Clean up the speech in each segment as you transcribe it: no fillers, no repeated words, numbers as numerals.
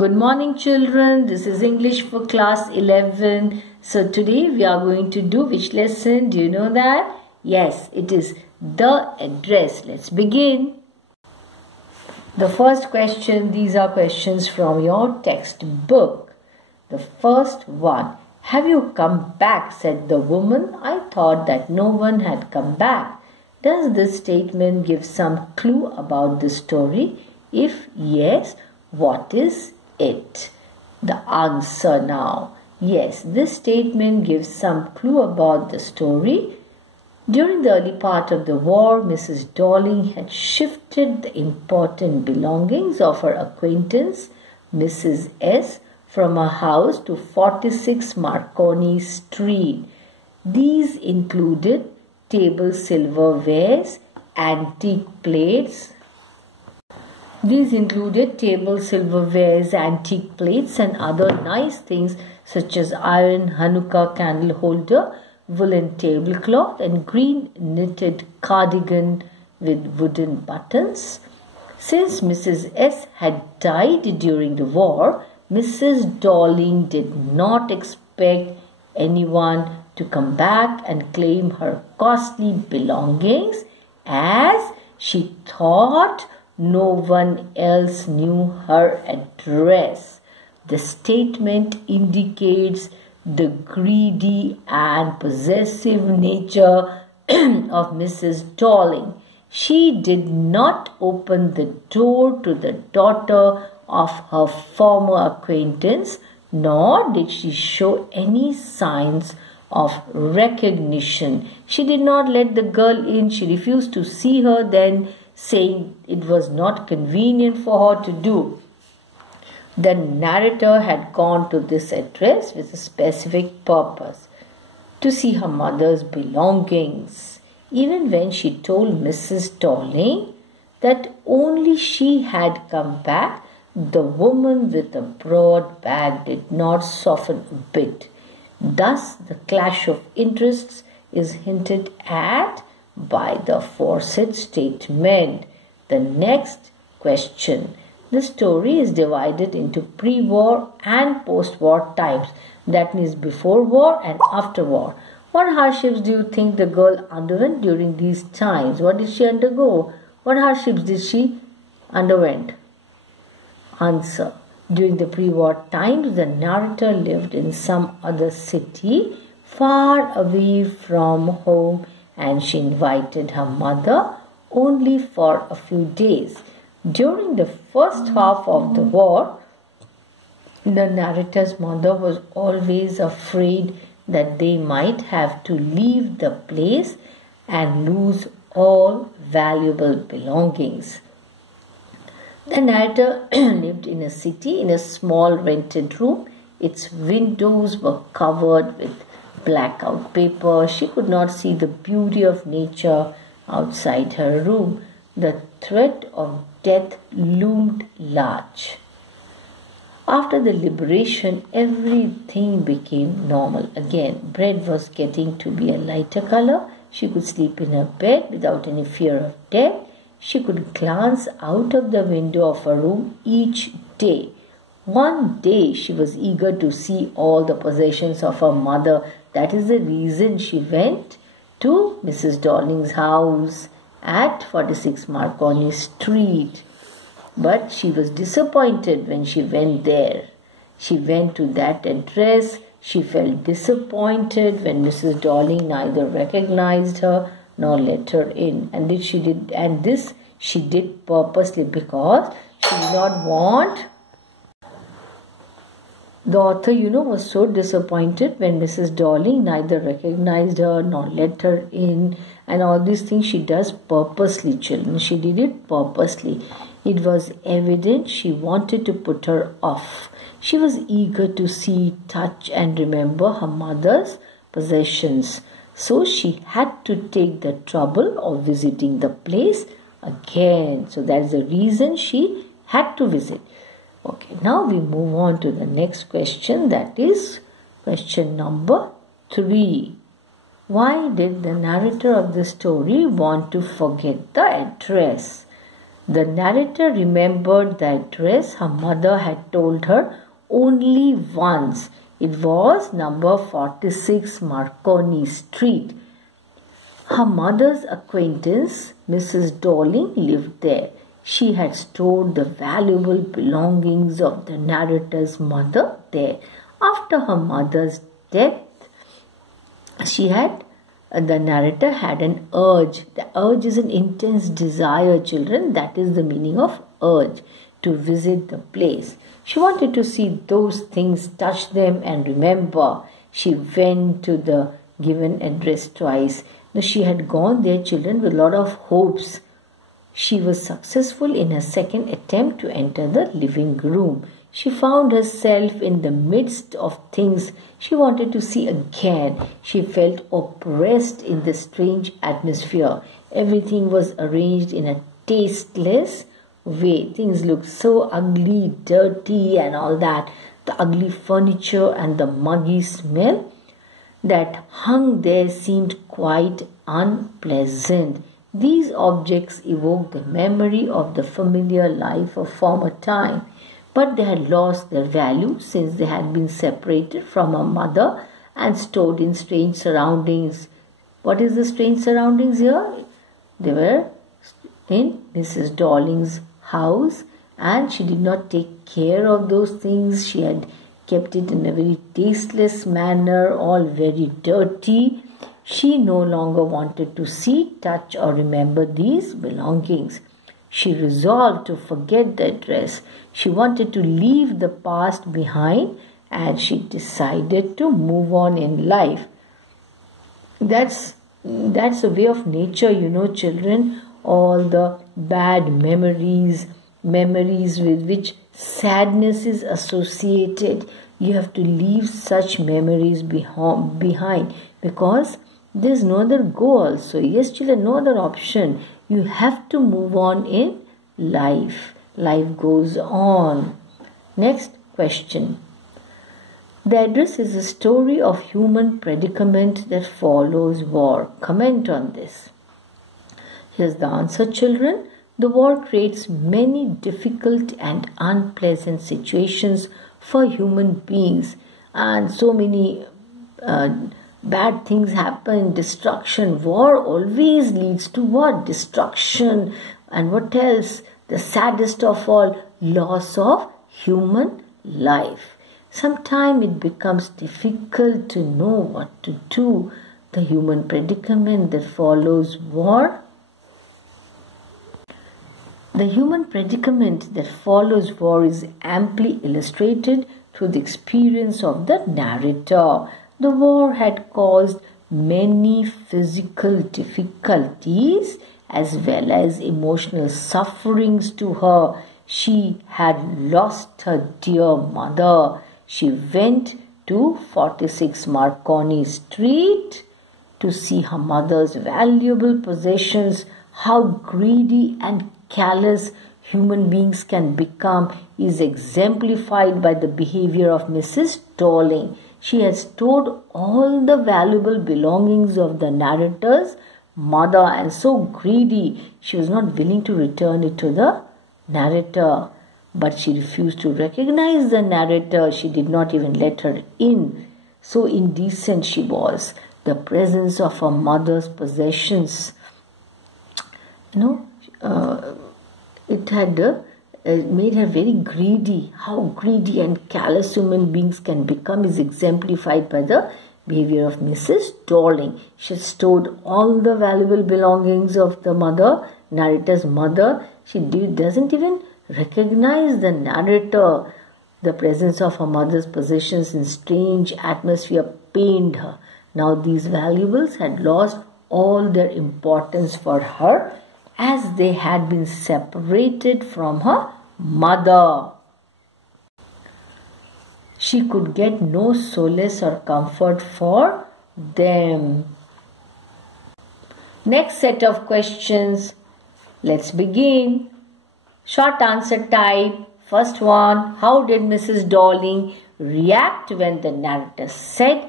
Good morning children, this is English for class 11. So today we are going to do which lesson? Do you know that? Yes, it is the address. Let's begin. The first question, these are questions from your textbook. The first one, have you come back? Said the woman. I thought that no one had come back. Does this statement give some clue about the story? If yes, what is it? The answer now. Yes, this statement gives some clue about the story. During the early part of the war, Mrs. Darling had shifted the important belongings of her acquaintance, Mrs. S., from her house to 46 Marconi Street. These included table silverwares, antique plates, antique plates and other nice things such as iron Hanukkah candle holder, woolen tablecloth and green knitted cardigan with wooden buttons. Since Mrs. S. had died during the war, Mrs. Darling did not expect anyone to come back and claim her costly belongings, as she thought no one else knew her address. The statement indicates the greedy and possessive nature of Mrs. Darling. She did not open the door to the daughter of her former acquaintance, nor did she show any signs of recognition. She did not let the girl in. She refused to see her then, saying it was not convenient for her to do. The narrator had gone to this address with a specific purpose, to see her mother's belongings. Even when she told Mrs. Darling that only she had come back, the woman with the broad bag did not soften a bit. Thus, the clash of interests is hinted at by the aforesaid statement. The next question. The story is divided into pre-war and post-war times. That means before war and after war. What hardships do you think the girl underwent during these times? What did she undergo? What hardships did she underwent? Answer. During the pre-war times, the narrator lived in some other city far away from home, and she invited her mother only for a few days. During the first half of the war, the narrator's mother was always afraid that they might have to leave the place and lose all valuable belongings. The narrator lived in a city in a small rented room. Its windows were covered with blackout paper. She could not see the beauty of nature outside her room. The threat of death loomed large. After the liberation, everything became normal again. Bread was getting to be a lighter color. She could sleep in her bed without any fear of death. She could glance out of the window of her room each day. One day she was eager to see all the possessions of her mother. That is the reason she went to Mrs. Darling's house at 46 Marconi Street. But she was disappointed when she went there. She went to that address. She felt disappointed when Mrs. Darling neither recognized her nor let her in. And this she did purposely because she did not want. The author, was so disappointed when Mrs. Darling neither recognized her nor let her in, and all these things she does purposely, children. She did it purposely. It was evident she wanted to put her off. She was eager to see, touch and remember her mother's possessions. So she had to take the trouble of visiting the place again. So that is the reason she had to visit. Okay, now we move on to the next question, that is question number 3. Why did the narrator of the story want to forget the address? The narrator remembered the address her mother had told her only once. It was number 46 Marconi Street. Her mother's acquaintance, Mrs. Dawling, lived there. She had stored the valuable belongings of the narrator's mother there. After her mother's death, the narrator had an urge. The urge is an intense desire, children. That is the meaning of urge, to visit the place. She wanted to see those things, touch them and remember. She went to the given address twice. Now, she had gone there, children, with a lot of hopes. She was successful in her second attempt to enter the living room. She found herself in the midst of things she wanted to see again. She felt oppressed in the strange atmosphere. Everything was arranged in a tasteless way. Things looked so ugly, dirty and all that. The ugly furniture and the muggy smell that hung there seemed quite unpleasant. These objects evoked the memory of the familiar life of former time, but they had lost their value since they had been separated from her mother and stored in strange surroundings. What is the strange surroundings here? They were in Mrs. Dawling's house, and she did not take care of those things. She had kept it in a very tasteless manner, all very dirty. She no longer wanted to see, touch or remember these belongings. She resolved to forget the address. She wanted to leave the past behind, and she decided to move on in life. That's a way of nature, children. All the bad memories with which sadness is associated, you have to leave such memories behind, because there's no other go also. Yes, children, no other option. You have to move on in life. Life goes on. Next question. The address is a story of human predicament that follows war. Comment on this. Here's the answer, children. The war creates many difficult and unpleasant situations for human beings, and so many bad things happen, destruction. War always leads to what? Destruction. And what else? The saddest of all, loss of human life. Sometimes it becomes difficult to know what to do. The human predicament that follows war. The human predicament that follows war is amply illustrated through the experience of the narrator. The war had caused many physical difficulties as well as emotional sufferings to her. She had lost her dear mother. She went to 46 Marconi Street to see her mother's valuable possessions. How greedy and callous human beings can become is exemplified by the behavior of Mrs. Dawling. She had stored all the valuable belongings of the narrator's mother, and so greedy, she was not willing to return it to the narrator. But she refused to recognize the narrator. She did not even let her in. So indecent she was. The presence of her mother's possessions, it had made her very greedy. How greedy and callous human beings can become is exemplified by the behavior of Mrs. Dawling. She stored all the valuable belongings of the narrator's mother. She doesn't even recognize the narrator. The presence of her mother's possessions in strange atmosphere pained her. Now these valuables had lost all their importance for her, as they had been separated from her mother. She could get no solace or comfort for them. Next set of questions. Let's begin. Short answer type. First one, how did Mrs. Dawling react when the narrator said,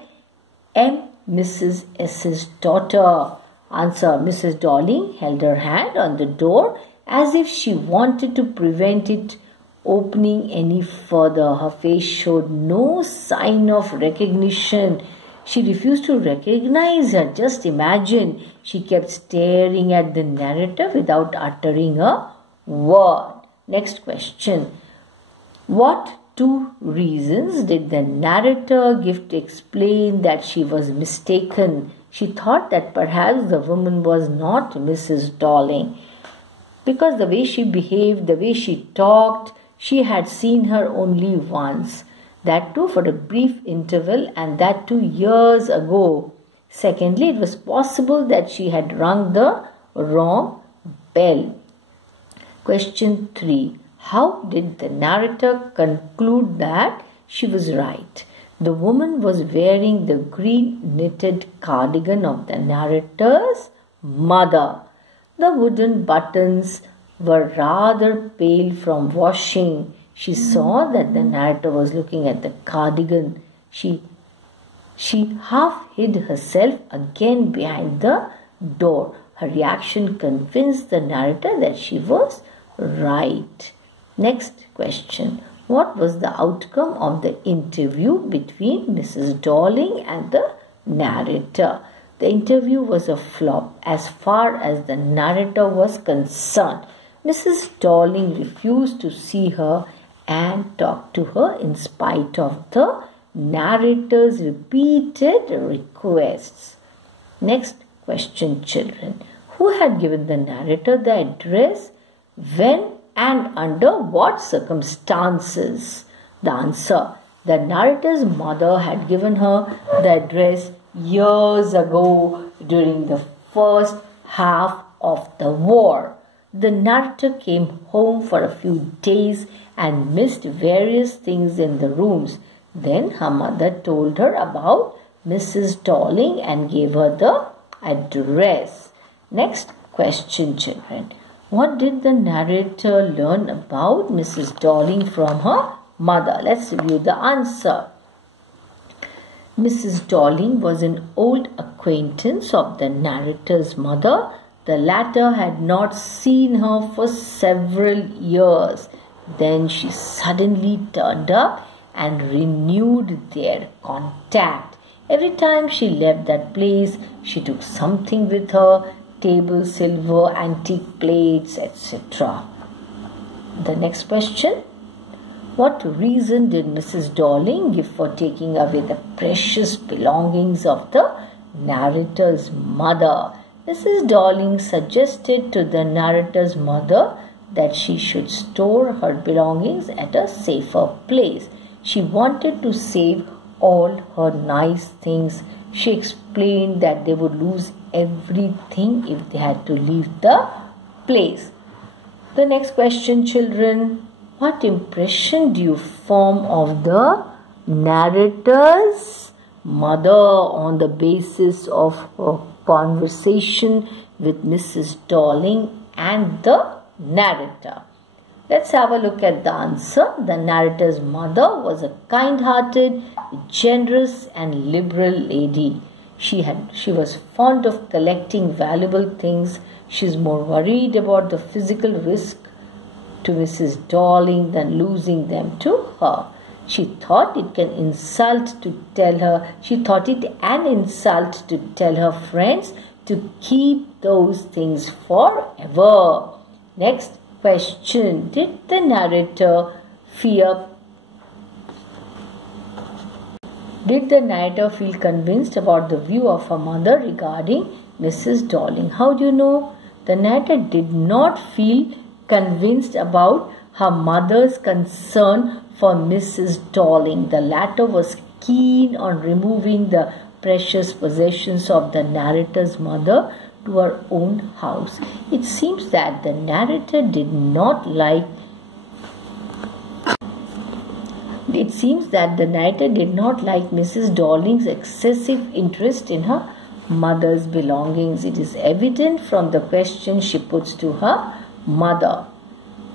"M. Mrs. S.'s daughter"? Answer, Mrs. Dawling held her hand on the door as if she wanted to prevent it opening any further. Her face showed no sign of recognition. She refused to recognize her. Just imagine, she kept staring at the narrator without uttering a word. Next question. What two reasons did the narrator give to explain that she was mistaken? She thought that perhaps the woman was not Mrs. Darling, because the way she behaved, the way she talked, she had seen her only once, that too for a brief interval, and that too years ago. Secondly, it was possible that she had rung the wrong bell. Question 3. How did the narrator conclude that she was right? The woman was wearing the green knitted cardigan of the narrator's mother. The wooden buttons were rather pale from washing. She saw that the narrator was looking at the cardigan. She half hid herself again behind the door. Her reaction convinced the narrator that she was right. Next question. What was the outcome of the interview between Mrs. Darling and the narrator? The interview was a flop as far as the narrator was concerned. Mrs. Darling refused to see her and talk to her in spite of the narrator's repeated requests. Next question, children. Who had given the narrator the address? When and under what circumstances? The answer. The narrator's mother had given her the address years ago during the first half of the war. The narrator came home for a few days and missed various things in the rooms. Then her mother told her about Mrs. Darling and gave her the address. Next question, children. What did the narrator learn about Mrs. Darling from her mother? Let's review the answer. Mrs. Darling was an old acquaintance of the narrator's mother. The latter had not seen her for several years. Then she suddenly turned up and renewed their contact. Every time she left that place, she took something with her: table, silver, antique plates, etc. The next question. What reason did Mrs. Darling give for taking away the precious belongings of the narrator's mother? Mrs. Darling suggested to the narrator's mother that she should store her belongings at a safer place. She wanted to save all her nice things. She explained that they would lose everything if they had to leave the place. The next question, children. What impression do you form of the narrator's mother on the basis of her conversation with Mrs. Darling and the narrator? Let's have a look at the answer. The narrator's mother was a kind-hearted, generous and liberal lady. She was fond of collecting valuable things. She's more worried about the physical risk to Mrs. Darling than losing them to her. She thought it an insult to tell her friends to keep those things forever. Next question. Did the narrator feel convinced about the view of her mother regarding Mrs. Darling? How do you know? The narrator did not feel convinced about her mother's concern for Mrs. Darling. The latter was keen on removing the precious possessions of the narrator's mother to her own house. It seems that the narrator did not like Mrs. Darling's excessive interest in her mother's belongings. It is evident from the question she puts to her mother.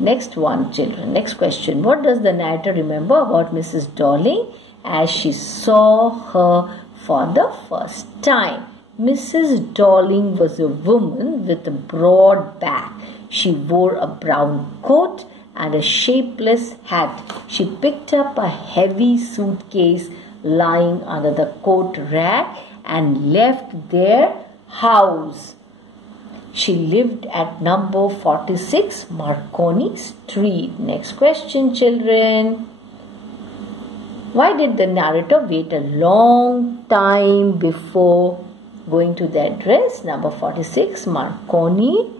Next one, children. Next question. What does the narrator remember about Mrs. Darling as she saw her for the first time? Mrs. Darling was a woman with a broad back. She wore a brown coat and a shapeless hat. She picked up a heavy suitcase lying under the coat rack and left their house. She lived at number 46 Marconi Street. Next question, children. Why did the narrator wait a long time before going to the address? Number 46 Marconi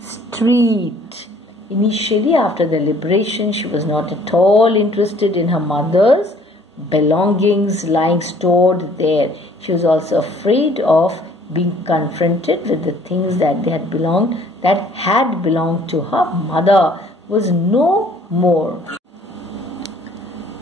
Street. Initially, after the liberation, she was not at all interested in her mother's belongings lying stored there. She was also afraid of being confronted with the things that had belonged to her mother was no more.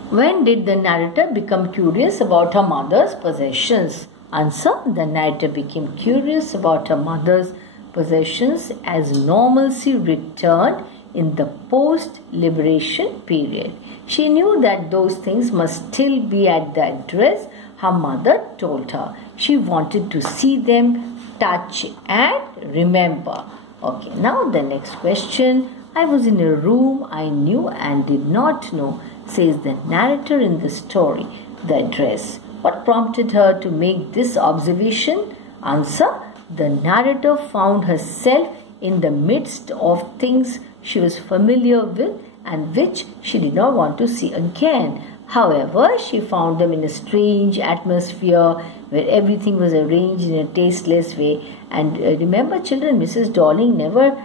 When did the narrator become curious about her mother's possessions? Answer: the narrator became curious about her mother's possessions as normalcy returned in the post-liberation period. She knew that those things must still be at the address her mother told her. She wanted to see them, touch and remember. Okay, now the next question. I was in a room I knew and did not know, says the narrator in the story. The address. What prompted her to make this observation? Answer: the narrator found herself in the midst of things she was familiar with and which she did not want to see again. However, she found them in a strange atmosphere where everything was arranged in a tasteless way. And remember, children, Mrs. Darling never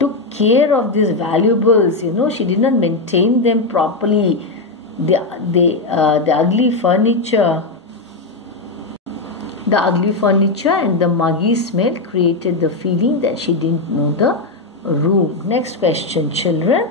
took care of these valuables. She did not maintain them properly. The ugly furniture and the muggy smell created the feeling that she didn't know the room. Next question, children.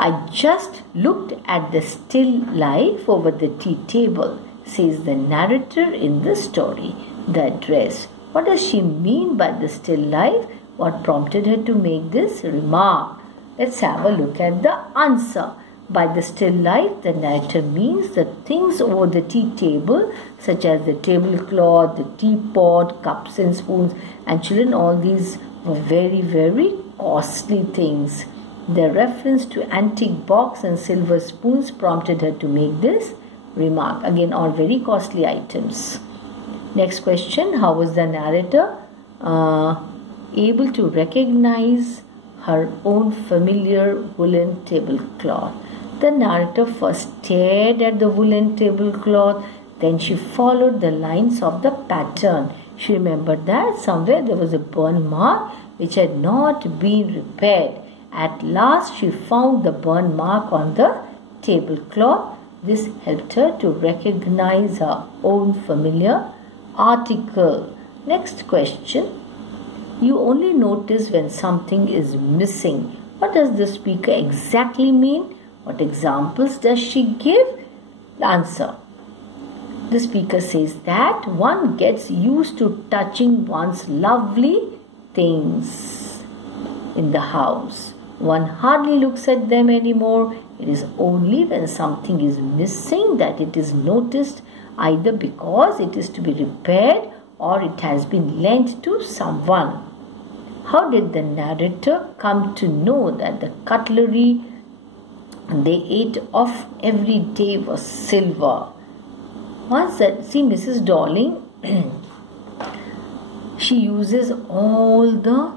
I just looked at the still life over the tea table, says the narrator in the story. The address. What does she mean by the still life? What prompted her to make this remark? Let's have a look at the answer. By the still life, the narrator means the things over the tea table, such as the tablecloth, the teapot, cups and spoons, and children, all these were very, very costly things. The reference to antique box and silver spoons prompted her to make this remark. Again, all very costly items. Next question. How was the narrator able to recognize her own familiar woolen tablecloth? The narrator first stared at the woolen tablecloth, then she followed the lines of the pattern. She remembered that somewhere there was a burn mark which had not been repaired. At last she found the burn mark on the tablecloth. This helped her to recognize her own familiar article. Next question. You only notice when something is missing. What does the speaker exactly mean? What examples does she give? Answer. The speaker says that one gets used to touching one's lovely things in the house. One hardly looks at them anymore. It is only when something is missing that it is noticed, either because it is to be repaired or it has been lent to someone. How did the narrator come to know that the cutlery they ate of every day was silver? Once that, see, Mrs. Darling, she uses all the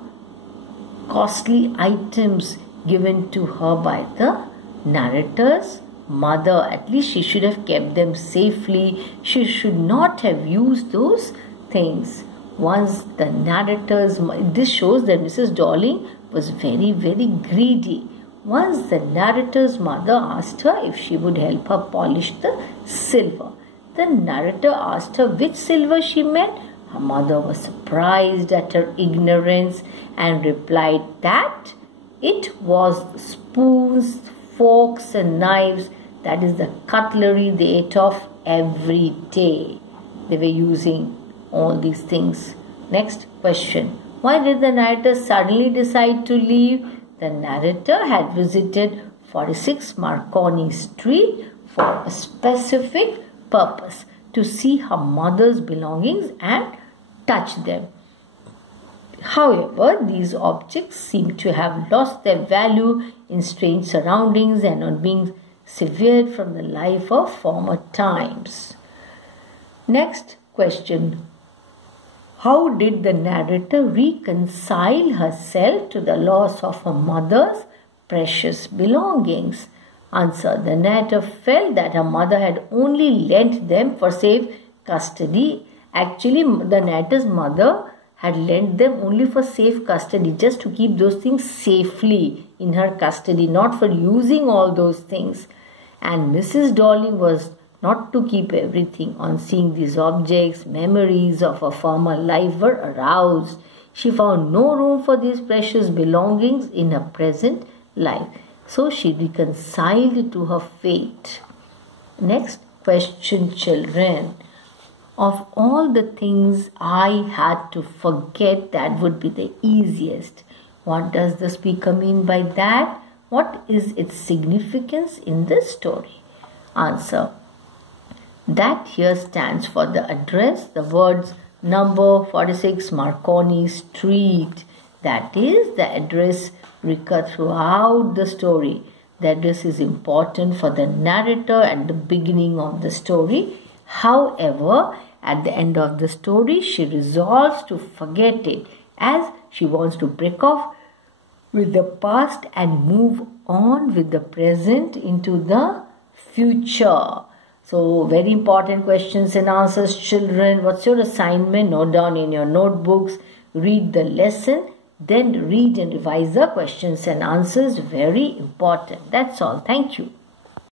costly items given to her by the narrator's mother. At least she should have kept them safely. She should not have used those things. Once the narrator's, this shows that Mrs. Darling was very, very greedy. Once the narrator's mother asked her if she would help her polish the silver. The narrator asked her which silver she meant. Her mother was surprised at her ignorance and replied that it was spoons, forks and knives, that is the cutlery they ate of every day. They were using all these things. Next question. Why did the narrator suddenly decide to leave? The narrator had visited 46 Marconi Street for a specific purpose, to see her mother's belongings and touch them. However, these objects seem to have lost their value in strange surroundings and on being severed from the life of former times. Next question. How did the narrator reconcile herself to the loss of her mother's precious belongings? Answer. The narrator felt that her mother had only lent them for safe custody. Actually, the narrator's mother had lent them only for safe custody, just to keep those things safely in her custody, not for using all those things. And Mrs. Darling was not to keep everything. On seeing these objects, memories of her former life were aroused. She found no room for these precious belongings in her present life. So she reconciled to her fate. Next question, children. Of all the things I had to forget, that would be the easiest. What does the speaker mean by that? What is its significance in this story? Answer. That here stands for the address, the words number 46 Marconi Street. That is, the address recur throughout the story. The address is important for the narrator at the beginning of the story. However, at the end of the story, she resolves to forget it, as she wants to break off with the past and move on with the present into the future. So, very important questions and answers, children. What's your assignment? Note down in your notebooks. Read the lesson. Then read and revise the questions and answers. Very important. That's all. Thank you.